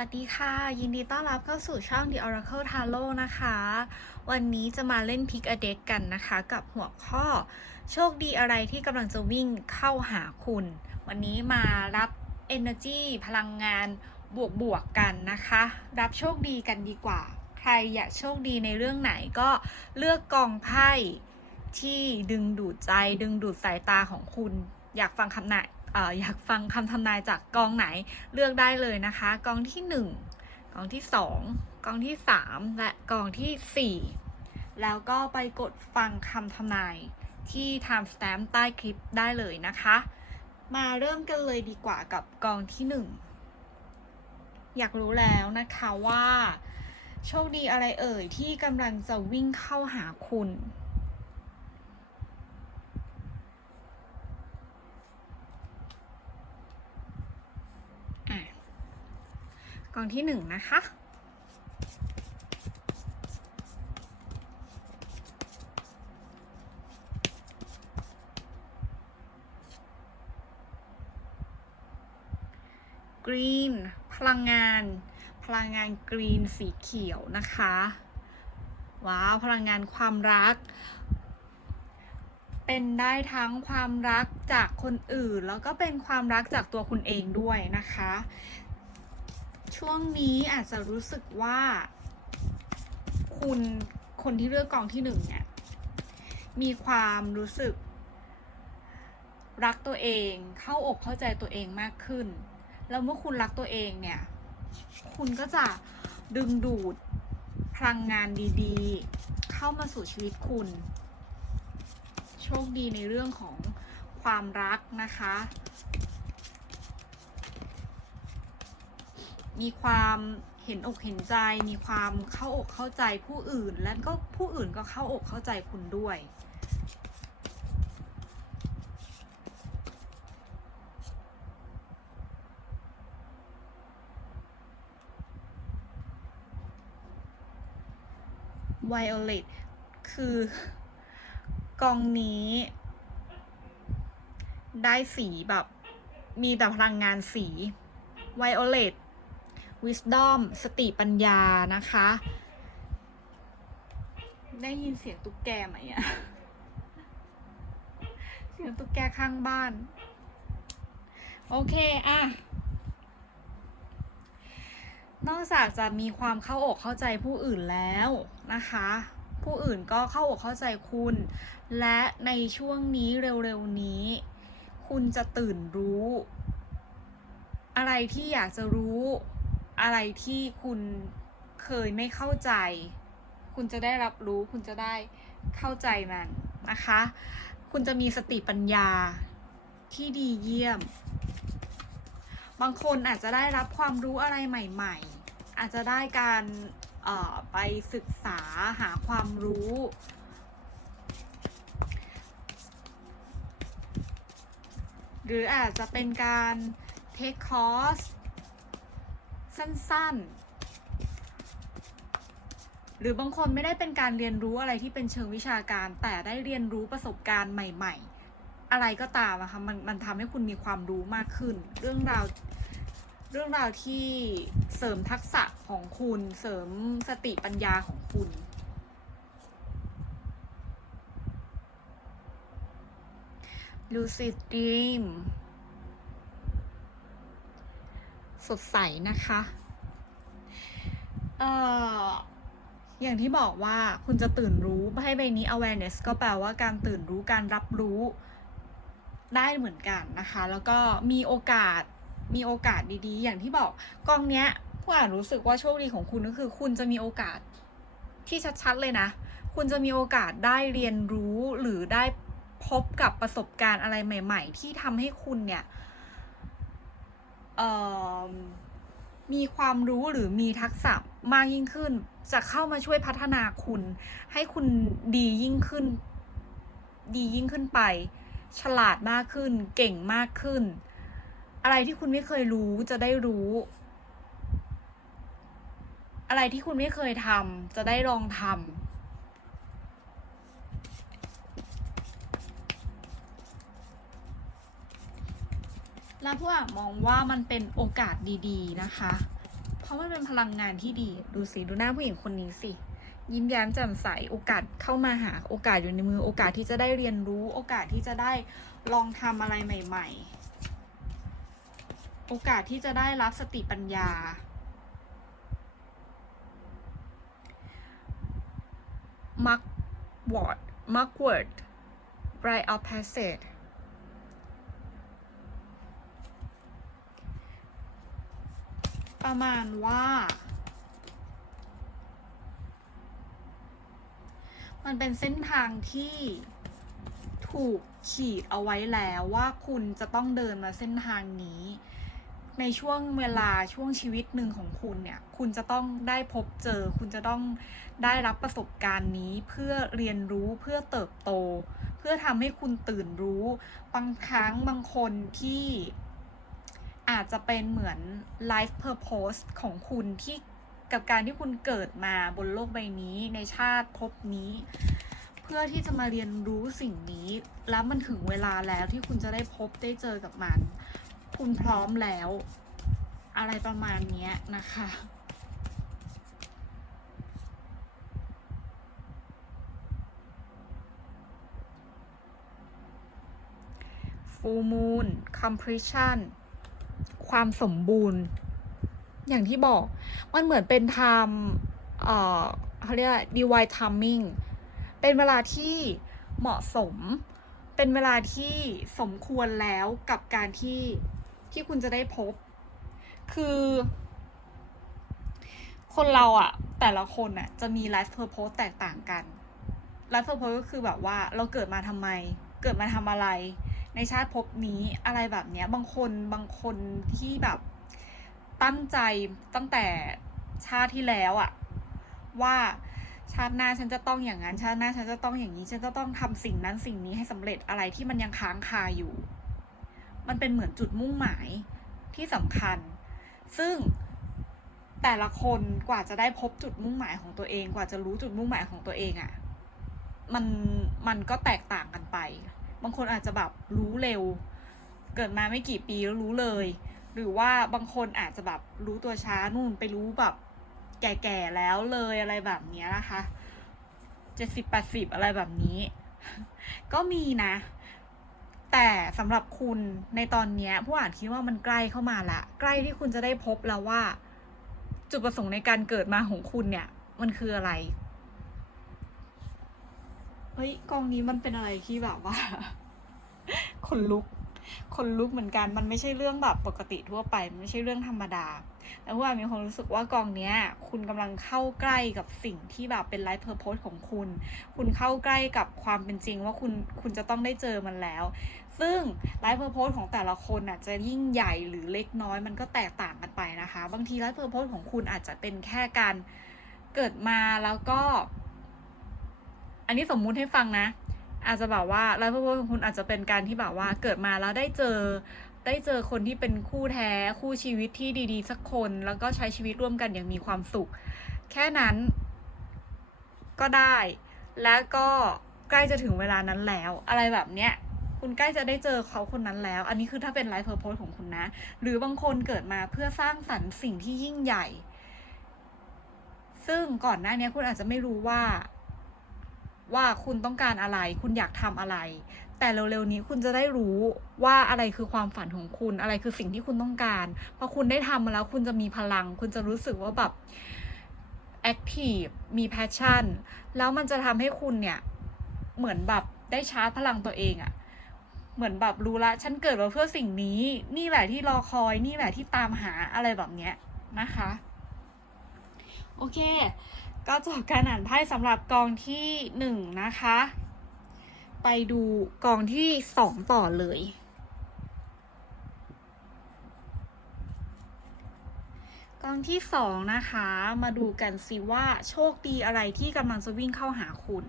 วัสดีค่ะ ยินดีต้อนรับเข้าสู่ช่อง The Oracle Tarot นะคะ วันนี้จะมาเล่น Pick a Deck กันนะคะ กับหัวข้อ โชคดีอะไรที่กำลังจะวิ่งเข้าหาคุณ วันนี้มารับ Energy พลังงานบวกๆกันนะคะ รับโชคดีกันดีกว่า ใครอยากโชคดีในเรื่องไหนก็เลือกกองไพ่ที่ดึงดูดใจ ดึงดูดสายตาของคุณ อยากฟังคำนายเอยากฟังคำทำนายจากกองไหนเลือกได้เลยนะคะ กองที่ 1 กองที่ 2 กองที่ 3 และกองทีสี่ 4 แล้วก็ไปกดฟังคำทำนายที่ timestamp ใต้คลิปได้เลยนะคะ มาเริ่มกันเลยดีกว่ากับกองที่ 1 อยากรู้แล้วนะคะว่า โชคดีอะไรเอ่ยที่กำลังจะวิ่งเข้าหาคุณ อะ กองที่หนึ่งนะคะ กรีน พลังงาน พลังงานกรีนสีเขียวนะคะ ว้าว พลังงานความรัก เป็นได้ทั้งความรักจากคนอื่น แล้วก็เป็นความรักจากตัวคุณเองด้วยนะคะ ช่วงนี้อาจจะรู้สึกว่า คุณคนที่เลือกกองที่หนึ่งเนี่ย มีความรู้สึก รักตัวเองเข้าอกเข้าใจตัวเองมากขึ้น แล้วเมื่อคุณรักตัวเองเนี่ย คุณก็จะดึงดูดพลังงานดีๆ เข้ามาสู่ชีวิตคุณ โชคดีในเรื่องของความรักนะคะ มีความเห็นอกเห็นใจ มีความเข้าอกเข้าใจผู้อื่น และก็ผู้อื่นก็เข้าอกเข้าใจคุณด้วย Violet คือกองนี้ ได้สีแบบ มีแต่พลังงานสี Violet Wisdom สติปัญญานะคะ ได้ยินเสียงตุ๊กแกไหมอะเสียงตุ๊กแกข้างบ้าน โอเคอะนอกจากจะมีความเข้าอกเข้าใจผู้อื่นแล้วนะคะ ผู้อื่นก็เข้าอกเข้าใจคุณ และในช่วงนี้เร็วๆนี้ คุณจะตื่นรู้ อะไรที่อยากจะรู้ อะไรที่คุณเคยไม่เข้าใจ คุณจะได้รับรู้ คุณจะได้เข้าใจมันนะคะ คุณจะมีสติปัญญาที่ดีเยี่ยม บางคนอาจจะได้รับความรู้อะไรใหม่ ๆ อาจจะได้การไปศึกษาหาความรู้ หรืออาจจะเป็นการเทคคอร์ส สั้นๆ หรือบางคนไม่ได้เป็นการเรียนรู้อะไรที่เป็นเชิงวิชาการ แต่ได้เรียนรู้ประสบการณ์ใหม่ ๆ อะไรก็ตามอะคะมันมันทำให้คุณมีความรู้มากขึ้น เรื่องราวเรื่องราวที่เสริมทักษะของคุณเสริมสติปัญญาของคุณ lucid dream สดใสนะคะเอ่ออย่างที่บอกว่าคุณจะตื่นรู้ให้ใบนี้ awareness ก็แปลว่าการตื่นรู้การรับรู้ได้เหมือนกันนะคะ แล้วก็มีโอกาสมีโอกาสดีๆ อย่างที่บอกกองเนี้ยผู้อ่านรู้สึกว่าโชคดีของคุณก็คือ คุณจะมีโอกาสที่ชัดๆเลยนะ คุณจะมีโอกาสได้เรียนรู้หรือได้พบกับประสบการณ์อะไรใหม่ ๆ ที่ทำให้คุณเนี่ย มีความรู้หรือมีทักษะมากยิ่งขึ้น จะเข้ามาช่วยพัฒนาคุณ ให้คุณดียิ่งขึ้น ดียิ่งขึ้นไป ฉลาดมากขึ้น เก่งมากขึ้น อะไรที่คุณไม่เคยรู้จะได้รู้ อะไรที่คุณไม่เคยทำจะได้ลองทำ แล้วพวกมองว่ามันเป็นโอกาสดีๆนะคะ เพราะมันเป็นพลังงานที่ดี ดูสิ ดูหน้าผู้หญิงคนนี้สิ ยิ้มแย้มแจ่มใส โอกาสเข้ามาหา โอกาสอยู่ในมือ โอกาสที่จะได้เรียนรู้ โอกาสที่จะได้ลองทำอะไรใหม่ ๆ โอกาสที่จะได้รับสติปัญญามักวอร์ดมักวอร์ด right of passage ประมาณว่า มันเป็นเส้นทางที่ถูกขีดเอาไว้แล้วว่าคุณจะต้องเดินมาเส้นทางนี้ ในช่วงเวลาช่วงชีวิตหนึ่งของคุณเนี่ย คุณจะต้องได้พบเจอ คุณจะต้องได้รับประสบการณ์นี้เพื่อเรียนรู้เพื่อเติบโต เพื่อทำให้คุณตื่นรู้ บางครั้งบางคนที่ อาจจะเป็นเหมือน life purpose ของคุณที่กับการที่คุณเกิดมาบนโลกใบนี้ในชาติภพนี้ เพื่อที่จะมาเรียนรู้สิ่งนี้ แล้วมันถึงเวลาแล้วที่คุณจะได้พบได้เจอกับมัน คุณพร้อมแล้ว อะไรประมาณนี้นะคะ full moon completion ความสมบูรณ์ อย่างที่บอก มันเหมือนเป็น time เขาเรียกว่า divine timing เป็นเวลาที่เหมาะสม เป็นเวลาที่สมควรแล้วกับการที่ที่คุณจะได้พบ คือ คนเราอะแต่ละคนอะจะมี life purpose แตกต่างกัน life purpose ก็คือแบบว่าเราเกิดมาทำไม เกิดมาทำอะไร ในชาติภพนี้อะไรแบบเนี้ยบางคนบางคนที่แบบตั้งใจตั้งแต่ชาติที่แล้วอะว่าชาติหน้าฉันจะต้องอย่างนั้นชาติหน้าฉันจะต้องอย่างนี้ฉันจะต้องทำสิ่งนั้นสิ่งนี้ให้สำเร็จอะไรที่มันยังค้างคาอยู่ มันเป็นเหมือนจุดมุ่งหมายที่สำคัญ ซึ่งแต่ละคนกว่าจะได้พบจุดมุ่งหมายของตัวเอง กว่าจะรู้จุดมุ่งหมายของตัวเองอะ่ะ มันมันก็แตกต่างกันไป บางคนอาจจะแบบรู้เร็ว เกิดมาไม่กี่ปีแล้วรู้เลย หรือว่าบางคนอาจจะแบบรู้ตัวช้านู่นไปรู้แบบแก่ๆแล้วเลยอะไรแบบนี้นะคะเจ็ดสิบแปดสิบอะไรแบบนี้ ก็มีนะ แต่สำหรับคุณในตอนนี้ผู้อ่านคิดว่ามันใกล้เข้ามาละ ใกล้ที่คุณจะได้พบแล้วว่า จุดประสงค์ในการเกิดมาของคุณเนี่ย มันคืออะไร เฮ้ยกองนี้มันเป็นอะไรที่แบบว่าคนลุกคนลุกเหมือนกันมันไม่ใช่เรื่องแบบปกติทั่วไป มันไม่ใช่เรื่องธรรมดาแต่ว่ามีความรู้สึกว่ากองเนี้ย คุณกำลังเข้าใกล้กับสิ่งที่แบบเป็นไลฟ์เพอร์โพสของคุณ คุณเข้าใกล้กับความเป็นจริงว่าคุณคุณจะต้องได้เจอมันแล้ว ซึ่งไลฟ์เพอร์โพสของแต่ละคนอะจะยิ่งใหญ่หรือเล็กน้อยมันก็แตกต่างกันไปนะคะ บางทีไลฟ์เพอร์โพสของคุณอาจจะเป็นแค่การเกิดมาแล้วก็ อันนี้สมมุติให้ฟังนะ อาจจะแบบว่าไลฟ์เพอร์โพสของคุณอาจจะเป็นการที่แบบว่าเกิดมาแล้วได้เจอได้เจอคนที่เป็นคู่แท้คู่ชีวิตที่ดีๆ สักคน แล้วก็ใช้ชีวิตร่วมกันอย่างมีความสุข แค่นั้น ก็ได้ แล้วก็ใกล้จะถึงเวลานั้นแล้ว อะไรแบบเนี้ยคุณใกล้จะได้เจอเขาคนนั้นแล้ว อันนี้คือถ้าเป็นไลฟ์เพอร์โพสของคุณนะ หรือบางคนเกิดมาเพื่อสร้างสรรค์สิ่งที่ยิ่งใหญ่ ซึ่งก่อนหน้านี้คุณอาจจะไม่รู้ว่า ว่าคุณต้องการอะไร คุณอยากทำอะไร แต่เร็วๆนี้คุณจะได้รู้ว่าอะไรคือความฝันของคุณ อะไรคือสิ่งที่คุณต้องการ พอคุณได้ทำมาแล้วคุณจะมีพลัง คุณจะรู้สึกว่าแบบแอคทีฟ มีแพชชั่น แล้วมันจะทำให้คุณเนี่ย เหมือนแบบได้ชาร์จพลังตัวเองอะเหมือนแบบรู้ละ ฉันเกิดมาเพื่อสิ่งนี้ นี่แหละที่รอคอย นี่แหละที่ตามหาอะไรแบบเนี้ยนะคะ โอเค ก็จบการอ่านไพ่สำหรับกองที่หนึ่งนะคะ ไปดูกองที่สองต่อเลย กองที่สองนะคะ มาดูกันสิว่าโชคดีอะไรที่กำลังจะวิ่งเข้าหาคุณ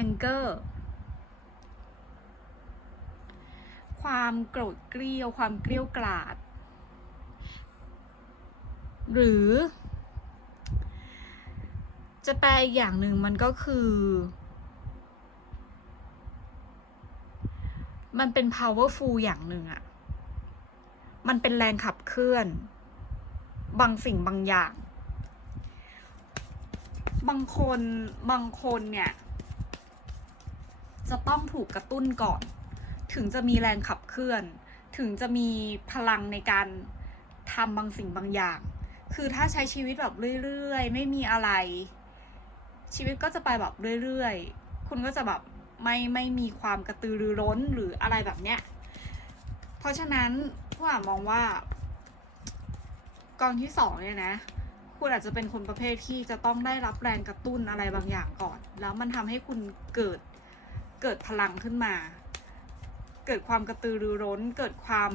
anger ความโกรธเกรี้ยว ความเกรี้ยวกราด หรือ จะแปลอีกอย่างหนึ่งมันก็คือ มันเป็น powerful อย่างหนึ่งอะมันเป็นแรงขับเคลื่อน บางสิ่งบางอย่าง บางคนบางคนเนี่ย จะต้องถูกกระตุ้นก่อน ถึงจะมีแรงขับเคลื่อน ถึงจะมีพลังในการทำบางสิ่งบางอย่าง คือถ้าใช้ชีวิตแบบเรื่อยๆ ไม่มีอะไร ชีวิตก็จะไปแบบเรื่อยๆ คุณก็จะแบบไม่ไม่มีความกระตือรือร้นหรืออะไรแบบเนี้ย เพราะฉะนั้นผู้อ่านมองว่ากองที่สองเนี่ยนะคุณอาจจะเป็นคนประเภทที่จะต้องได้รับแรงกระตุ้นอะไรบางอย่างก่อน แล้วมันทำให้คุณเกิด เกิดพลังขึ้นมา เกิดความกระตือรือร้น เกิดความ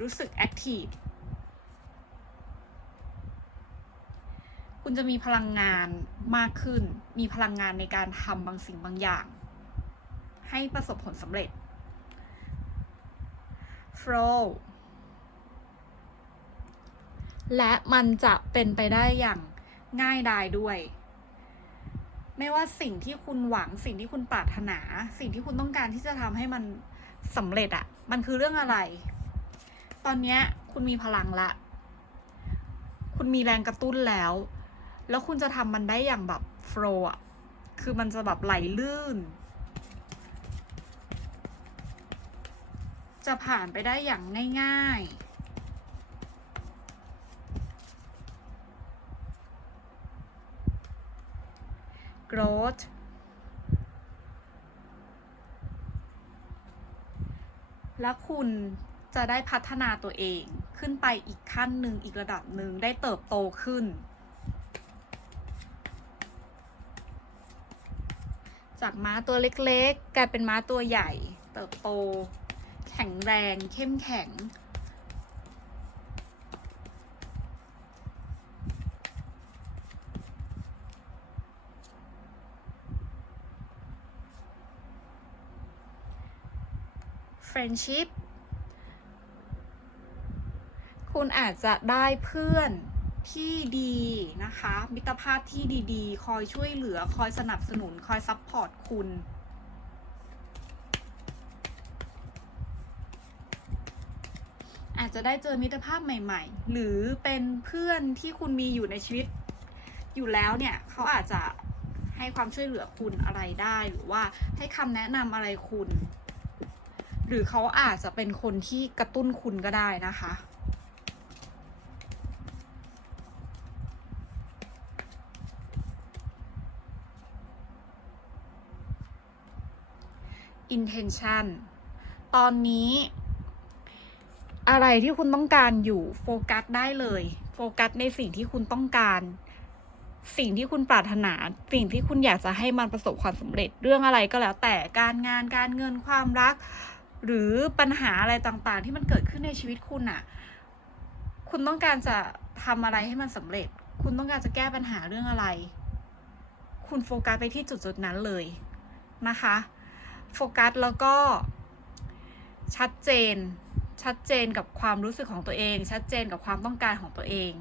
รู้สึกแอคทีฟ คุณจะมีพลังงานมากขึ้น มีพลังงานในการทำบางสิ่งบางอย่าง ให้ประสบผลสำเร็จ flow และมันจะเป็นไปได้อย่างง่ายดายด้วย ไม่ว่าสิ่งที่คุณหวังสิ่งที่คุณปรารถนา สิ่งที่คุณต้องการที่จะทำให้มันสำเร็จอะมันคือเรื่องอะไร ตอนเนี้ยคุณมีพลังละ คุณมีแรงกระตุ้นแล้ว แล้วคุณจะทำมันได้อย่างแบบโฟล์อะคือมันจะแบบไหลลื่น จะผ่านไปได้อย่างง่าย ๆ growth และคุณจะได้พัฒนาตัวเองขึ้นไปอีกขั้นหนึ่งอีกระดับหนึ่งได้เติบโตขึ้น จากม้าตัวเล็กๆ กลายเป็นม้าตัวใหญ่ เติบโต แข็งแรง เข้มแข็ง friendship คุณอาจจะได้เพื่อนที่ดีนะคะ มิตรภาพที่ดีๆ คอยช่วยเหลือ คอยสนับสนุน คอยซัพพอร์ตคุณอาจจะได้เจอมิตรภาพใหม่ ๆ หรือเป็นเพื่อนที่คุณมีอยู่ในชีวิต อยู่แล้วเนี่ยเขาอาจจะให้ความช่วยเหลือคุณอะไรได้ หรือว่าให้คำแนะนำอะไรคุณ หรือเขาอาจจะเป็นคนที่กระตุ้นคุณก็ได้นะคะ intention ตอนนี้ อะไรที่คุณต้องการอยู่โฟกัสได้เลย โฟกัสในสิ่งที่คุณต้องการ สิ่งที่คุณปรารถนา สิ่งที่คุณอยากจะให้มันประสบความสำเร็จ เรื่องอะไรก็แล้วแต่การงานการเงินความรัก หรือปัญหาอะไรต่างๆ ที่มันเกิดขึ้นในชีวิตคุณอะคุณต้องการจะทำอะไรให้มันสำเร็จ คุณต้องการจะแก้ปัญหาเรื่องอะไร คุณโฟกัสไปที่จุดๆนั้นเลยนะคะ โฟกัสแล้วก็ ชัดเจน ชัดเจนกับความรู้สึกของตัวเอง ชัดเจนกับความต้องการของตัวเอง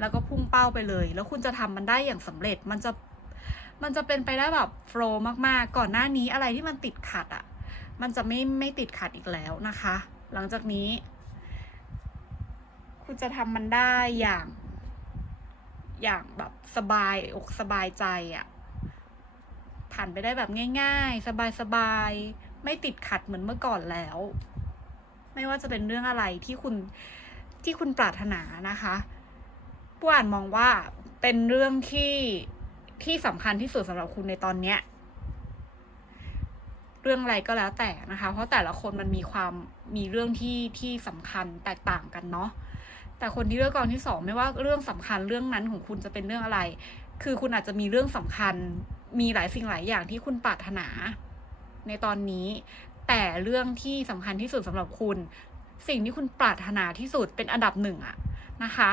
แล้วก็พุ่งเป้าไปเลย แล้วคุณจะทำมันได้อย่างสำเร็จ มันจะ มันจะเป็นไปได้แบบโฟล์มากๆ ก่อนหน้านี้อะไรที่มันติดขัดอะ่ะ มันจะไม่ไม่ติดขัดอีกแล้วนะคะ หลังจากนี้ คุณจะทำมันได้อย่าง อย่างแบบสบายอกสบายใจอะ่ะ ผ่านไปได้แบบง่าย ๆ สบายๆ ไม่ติดขัดเหมือนเมื่อก่อนแล้ว ไม่ว่าจะเป็นเรื่องอะไรที่คุณที่คุณปรารถนานะคะผู้อ่านมองว่าเป็นเรื่องที่ที่สำคัญที่สุดสำหรับคุณในตอนเนี้ย เรื่องอะไรก็แล้วแต่นะคะ เพราะแต่ละคนมันมีความมีเรื่องที่ที่สำคัญแตกต่างกันเนาะแต่คนที่เลือกกองที่สองไม่ว่าเรื่องสำคัญเรื่องนั้นของคุณจะเป็นเรื่องอะไร คือคุณอาจจะมีเรื่องสำคัญ มีหลายสิ่งหลายอย่างที่คุณปรารถนา ในตอนนี้ แต่เรื่องที่สำคัญที่สุดสำหรับคุณ สิ่งที่คุณปรารถนาที่สุดเป็นอันดับหนึ่งอะนะคะ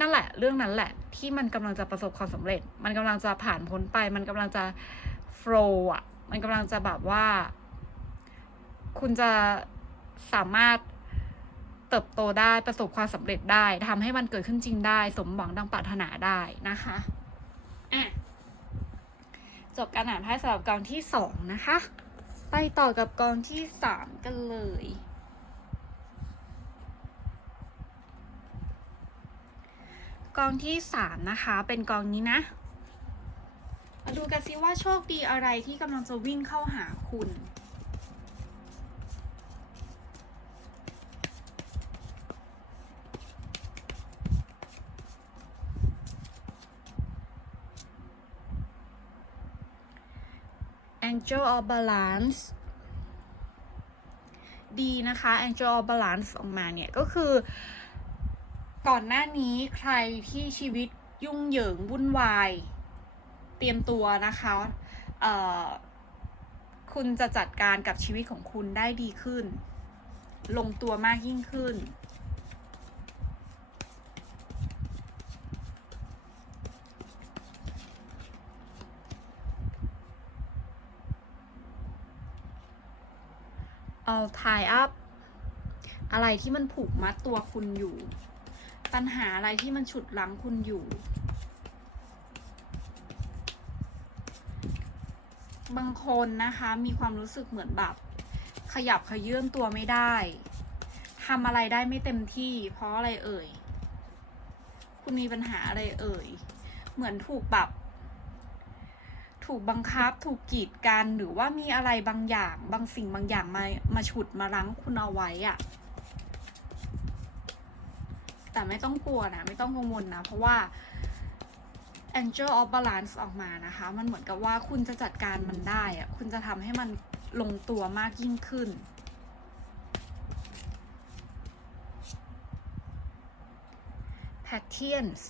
นั่นแหละ เรื่องนั้นแหละ ที่มันกำลังจะประสบความสำเร็จ มันกำลังจะผ่านพ้นไป มันกำลังจะ flow อะ มันกำลังจะแบบว่า คุณจะสามารถเติบโตได้ประสบความสำเร็จได้ทำให้มันเกิดขึ้นจริงได้ สมหวังดังปรารถนาได้นะคะอะจบการอ่านไพ่สำหรับกองที่สองนะคะ ไปต่อกับกองที่สามกันเลยกองที่สามนะคะ เป็นกองนี้นะ มาดูกันซิว่าโชคดีอะไรที่กำลังจะวิ่งเข้าหาคุณ Angel of Balance ดีนะคะ Angel of Balance ออกมาเนี่ย ก็คือ ก่อนหน้านี้ใครที่ชีวิตยุ่งเหยิงวุ่นวาย ตรียมตัวนะคะคุณจะจัดการกับชีวิตของคุณได้ดีขึ้น ลงตัวมากยิ่งขึ้น all tie up อะไรที่มันผูกมัดตัวคุณอยู่ ปัญหาอะไรที่มันฉุดรั้งคุณอยู่ บางคนนะคะมีความรู้สึกเหมือนแบบ ขยับขยื่นตัวไม่ได้ทำอะไรได้ไม่เต็มที่ เพราะอะไรเอ่ย คุณมีปัญหาอะไรเอ่ย เหมือนถูกแบบ ถูกบังคับ ถูกกีดกันหรือว่ามีอะไรบางอย่าง บางสิ่งบางอย่างมามาฉุดมารั้งคุณเอาไว้อะแต่ไม่ต้องกลัวนะ ไม่ต้องกังวลนะ เพราะว่า Angel of Balance ออกมานะคะ มันเหมือนกับว่าคุณจะจัดการมันได้อะคุณจะทำให้มันลงตัวมากยิ่งขึ้น Patience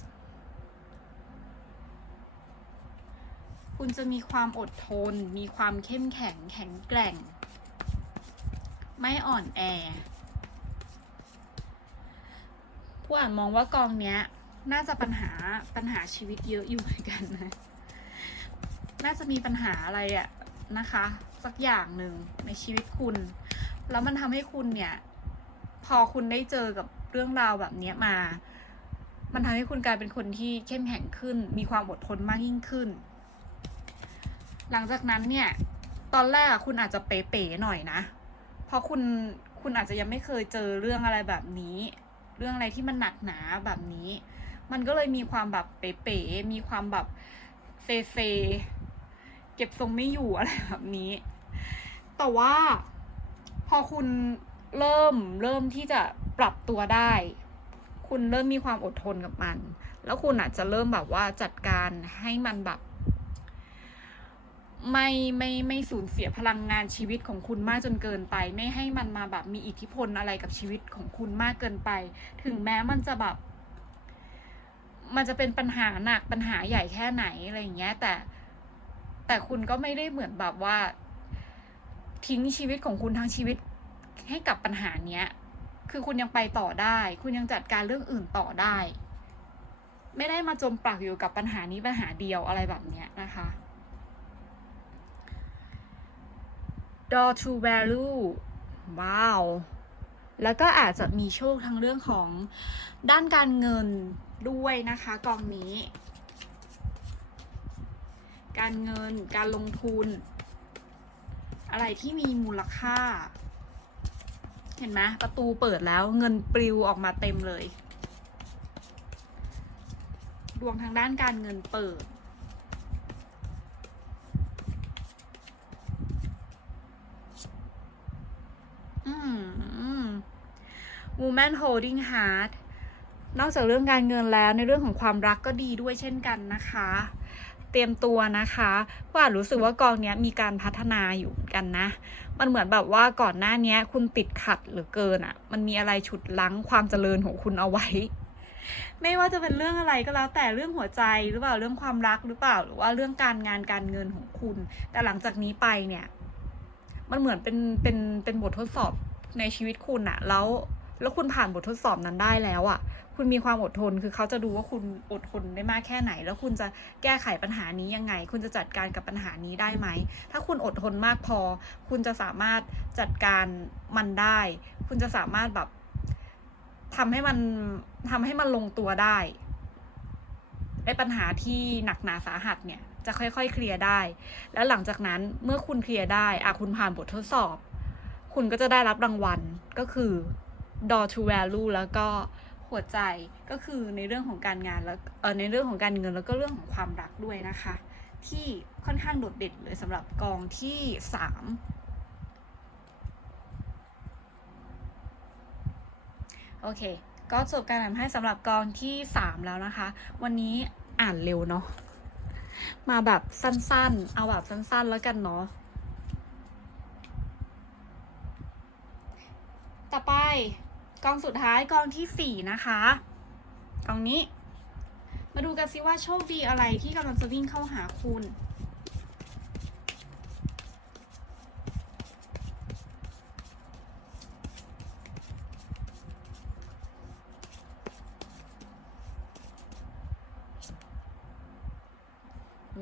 คุณจะมีความอดทน มีความเข้มแข็งแข็งแกร่ง ไม่อ่อนแอ ผู้อ่านมองว่ากองเนี้ย น่าจะปัญหาปัญหาชีวิตเยอะอยู่เหมือนกันนะ น่าจะมีปัญหาอะไรอะนะคะ สักอย่างหนึ่งในชีวิตคุณ แล้วมันทำให้คุณเนี่ย พอคุณได้เจอกับเรื่องราวแบบนี้มา มันทำให้คุณกลายเป็นคนที่เข้มแข็งขึ้น มีความอดทนมากยิ่งขึ้น หลังจากนั้นเนี่ย ตอนแรกคุณอาจจะเป๋ๆหน่อยนะ เพราะคุณคุณอาจจะยังไม่เคยเจอเรื่องอะไรแบบนี้ เรื่องอะไรที่มันหนักหนาแบบนี้ มันก็เลยมีความแบบเป๋ๆมีความแบบเซเซเก็บทรงไม่อยู่อะไรแบบนี้ แต่ว่าพอคุณเริ่มเริ่มที่จะปรับตัวได้ คุณเริ่มมีความอดทนกับมัน แล้วคุณอาจจะเริ่มแบบว่าจัดการให้มันแบบ ไม่ไม่ไม่สูญเสียพลังงานชีวิตของคุณมากจนเกินไป ไม่ให้มันมาแบบมีอิทธิพลอะไรกับชีวิตของคุณมากเกินไป ถึงแม้มันจะแบบ มันจะเป็นปัญหาหนักปัญหาใหญ่แค่ไหนอะไรอย่างเงี้ย แต่แต่คุณก็ไม่ได้เหมือนแบบว่า ทิ้งชีวิตของคุณทั้งชีวิตให้กับปัญหาเนี้ย คือคุณยังไปต่อได้ คุณยังจัดการเรื่องอื่นต่อได้ ไม่ได้มาจมปลักอยู่กับปัญหานี้ปัญหาเดียวอะไรแบบเนี้ยนะคะ door to value ว้าว แล้วก็อาจจะมีโชคทั้งเรื่องของด้านการเงินด้วยนะคะกองนี้ การเงินการลงทุน อะไรที่มีมูลค่า เห็นไหมประตูเปิดแล้วเงินปลิวออกมาเต็มเลย ดวงทางด้านการเงินเปิดอืม woman holding heart นอกจากเรื่องการเงินแล้วในเรื่องของความรักก็ดีด้วยเช่นกันนะคะ เตรียมตัวนะคะเพรารู้สึกว่ากองนี้มีการพัฒนาอยู่กันนะ มันเหมือนแบบว่าก่อนหน้านี้คุณติดขัดหรือเกินอะ่ะ มันมีอะไรฉุดลั้งความเจริญของคุณเอาไว้ ไม่ว่าจะเป็นเรื่องอะไรก็แล้ว แต่เรื่องหัวใจหรือเปล่าเรื่องความรักหรือเปล่าหรือว่าเรื่องการงานการเงินของคุณ แต่หลังจากนี้ไปเนี่ย มันเหมือนเป็นเป็นเป็นบททดสอบในชีวิตคุณอะแล้ว แล้วคุณผ่านบททดสอบนั้นได้แล้วอะคุณมีความอดทน คือเขาจะดูว่าคุณอดทนได้มากแค่ไหน แล้วคุณจะแก้ไขปัญหานี้ยังไง คุณจะจัดการกับปัญหานี้ได้ไหม ถ้าคุณอดทนมากพอ คุณจะสามารถจัดการมันได้ คุณจะสามารถแบบทำให้มันทำให้มันลงตัวได้ไอ้ปัญหาที่หนักหนาสาหัสเนี่ยจะค่อยๆ เคลียร์ได้ แล้วหลังจากนั้นเมื่อคุณเคลียร์ได้อะคุณผ่านบททดสอบ คุณก็จะได้รับรางวัลก็คือ door to value แล้วก็หัวใจก็คือในเรื่องของการงานแล้วเออในเรื่องของการเงินแล้วก็เรื่องของความรักด้วยนะคะ ที่ค่อนข้างโดดเด่นเลยสำหรับกองที่สามโอเค ก็จบการอ่านไพ่สำหรับกองที่สามแล้วนะคะ วันนี้อ่านเร็วเนาะมาแบบสั้นๆ เอาแบบสั้นๆแล้วกันเนาะต่อไป กองสุดท้ายกองที่สี่นะคะกองนี้ มาดูกันสิว่าโชคดีอะไรที่กำลังจะวิ่งเข้าหาคุณ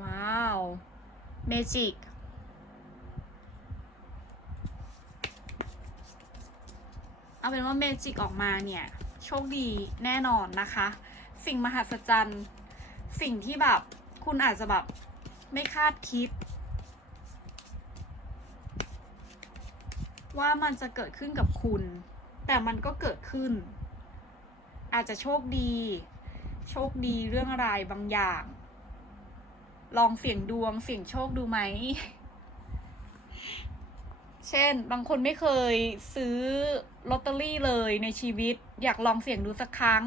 ว้าวเมจิก เอาเป็นว่าเมจิกออกมาเนี่ย โชคดีแน่นอนนะคะ สิ่งมหัศจรรย์ สิ่งที่แบบคุณอาจจะแบบไม่คาดคิด ว่ามันจะเกิดขึ้นกับคุณ แต่มันก็เกิดขึ้น อาจจะโชคดี โชคดีเรื่องอะไรบางอย่าง ลองเสี่ยงดวงเสี่ยงโชคดูไหมเช่น บางคนไม่เคยซื้อ ลอตเตอรี่เลยในชีวิต อยากลองเสี่ยงดูสักครั้ง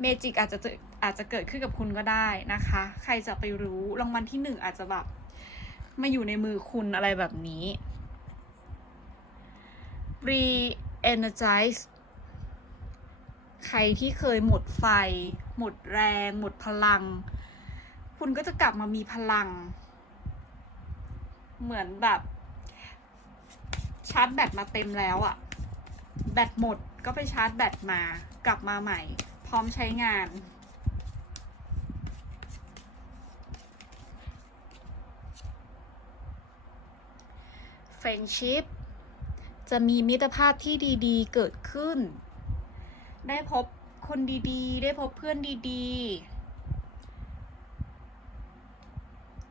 เมจิกอาจจะอาจจะเกิดขึ้นกับคุณก็ได้นะคะ ใครจะไปรู้รางวัลที่หนึ่งอาจจะแบบมาอยู่ในมือคุณอะไรแบบนี้ re-energize ใครที่เคยหมดไฟ หมดแรง หมดพลัง คุณก็จะกลับมามีพลัง เหมือนแบบ ชาร์จแบตมาเต็มแล้วอะ แบตหมดก็ไปชาร์จแบตมากลับมาใหม่ พร้อมใช้งาน Friendship จะมีมิตรภาพที่ดีๆ เกิดขึ้น ได้พบคนดีๆ ได้พบเพื่อนดีๆ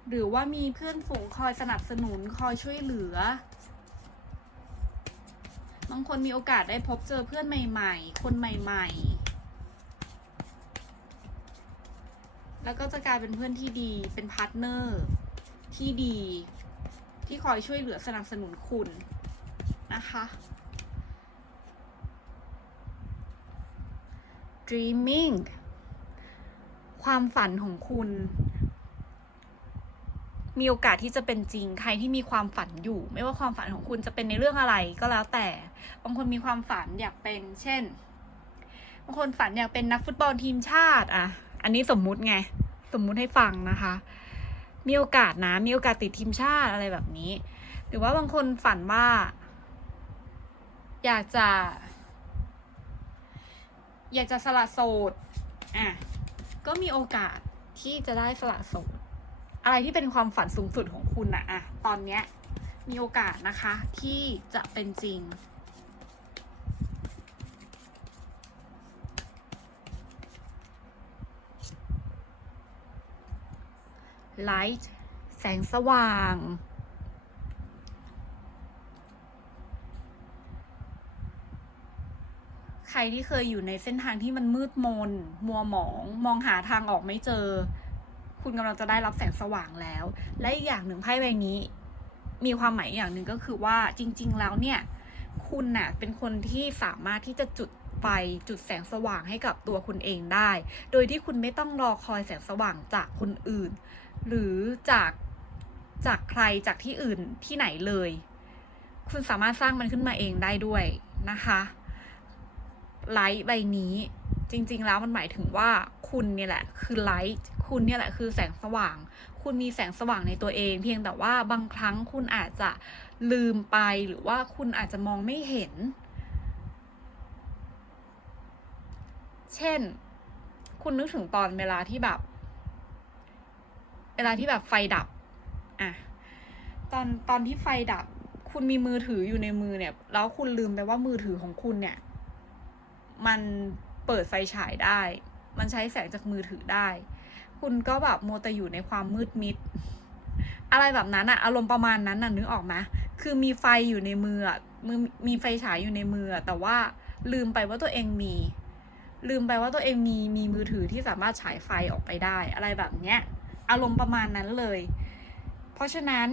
หรือว่ามีเพื่อนฝูงคอยสนับสนุนคอยช่วยเหลือ บางคนมีโอกาสได้พบเจอเพื่อนใหม่ ๆ คนใหม่ ๆ แล้วก็จะกลายเป็นเพื่อนที่ดี เป็นพาร์ทเนอร์ที่ดี ที่คอยช่วยเหลือสนับสนุนคุณนะคะ dreaming ความฝันของคุณ มีโอกาสที่จะเป็นจริง ใครที่มีความฝันอยู่ ไม่ว่าความฝันของคุณจะเป็นในเรื่องอะไรก็แล้วแต่ บางคนมีความฝันอยากเป็น เช่น บางคนฝันอยากเป็นนักฟุตบอลทีมชาติอะ อันนี้สมมุติไง สมมุติให้ฟังนะคะ มีโอกาสนะ มีโอกาสติดทีมชาติอะไรแบบนี้ หรือว่าบางคนฝันว่า อยากจะ อยากจะสละโสด อะ ก็มีโอกาสที่จะได้สละโสด อะไรที่เป็นความฝันสูงสุดของคุณอะอะตอนเนี้ยมีโอกาสนะคะที่จะเป็นจริง light แสงสว่าง ใครที่เคยอยู่ในเส้นทางที่มันมืดมน มัวหมอง มองหาทางออกไม่เจอ คุณกำลังจะได้รับแสงสว่างแล้ว และอีกอย่างหนึ่งไพ่ใบนี้ มีความหมายอย่างหนึ่งก็คือว่าจริง ๆ แล้วเนี่ย คุณน่ะเป็นคนที่สามารถที่จะจุดไฟจุดแสงสว่างให้กับตัวคุณเองได้ โดยที่คุณไม่ต้องรอคอยแสงสว่างจากคนอื่น หรือจากจากใครจากที่อื่นที่ไหนเลย คุณสามารถสร้างมันขึ้นมาเองได้ด้วยนะคะไลท์ใบนี้จริง ๆ แล้วมันหมายถึงว่าคุณเนี่ยแหละ คือไลท์ คุณเนี่ยแหละคือแสงสว่าง คุณมีแสงสว่างในตัวเอง เพียงแต่ว่าบางครั้งคุณอาจจะลืมไปหรือว่าคุณอาจจะมองไม่เห็น เช่น คุณนึกถึงตอนเวลาที่แบบ เวลาที่แบบไฟดับ อะ ตอนตอนที่ไฟดับ คุณมีมือถืออยู่ในมือเนี่ย แล้วคุณลืมไปว่ามือถือของคุณเนี่ย มันเปิดไฟฉายได้ มันใช้แสงจากมือถือได้ คุณก็แบบโมวแต่อยู่ในความมืดมิด อะไรแบบนั้นอะอารมณ์ประมาณนั้นน่ะนึกออกไหมคือมีไฟอยู่ในมืออะมือมีไฟฉายอยู่ในมือแต่ว่าลืมไปว่าตัวเองมี ลืมไปว่าตัวเองมีมีมือถือที่สามารถฉายไฟออกไปได้ อะไรแบบเนี้ยอารมณ์ประมาณนั้นเลย เพราะฉะนั้น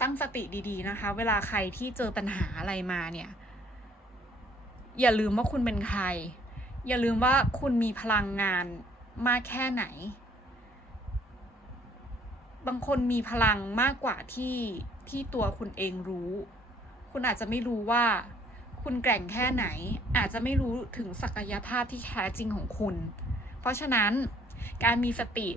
ตั้งสติดีๆนะคะ เวลาใครที่เจอปัญหาอะไรมาเนี่ย อย่าลืมว่าคุณเป็นใคร อย่าลืมว่าคุณมีพลังงาน มากแค่ไหน บางคนมีพลังมากกว่าที่ที่ตัวคุณเองรู้ คุณอาจจะไม่รู้ว่า คุณแกร่งแค่ไหน อาจจะไม่รู้ถึงศักยภาพที่แท้จริงของคุณ เพราะฉะนั้นการมีสติ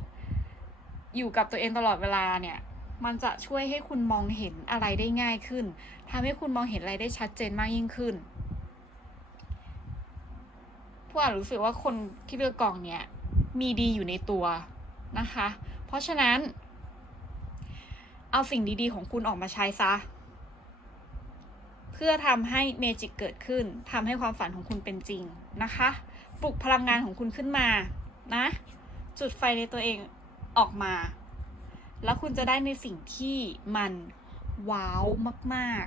อยู่กับตัวเองตลอดเวลาเนี่ยมันจะช่วยให้คุณมองเห็นอะไรได้ง่ายขึ้นทำให้คุณมองเห็นอะไรได้ชัดเจนมากยิ่งขึ้น พวกอารู้สึกว่าคนที่เลือกกองเนี่ย มีดีอยู่ในตัวนะคะ เพราะฉะนั้น เอาสิ่งดีๆของคุณออกมาใช้ซะ เพื่อทำให้เมจิกเกิดขึ้นทำให้ความฝันของคุณเป็นจริงนะคะ ปลุกพลังงานของคุณขึ้นมานะ จุดไฟในตัวเองออกมา แล้วคุณจะได้ในสิ่งที่มันว้าวมาก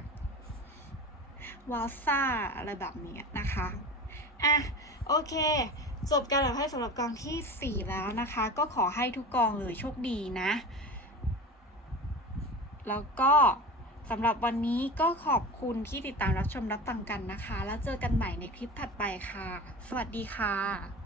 ๆ ว้าวซ่าอะไรแบบนี้นะคะ อะ โอเค จบการแบบให้สำหรับกองที่ 4 แล้วนะคะ ก็ขอให้ทุกกองเลยโชคดีนะ แล้วก็สำหรับวันนี้ก็ขอบคุณที่ติดตามรับชมรับฟังกันนะคะ แล้วเจอกันใหม่ในคลิปถัดไปค่ะ สวัสดีค่ะ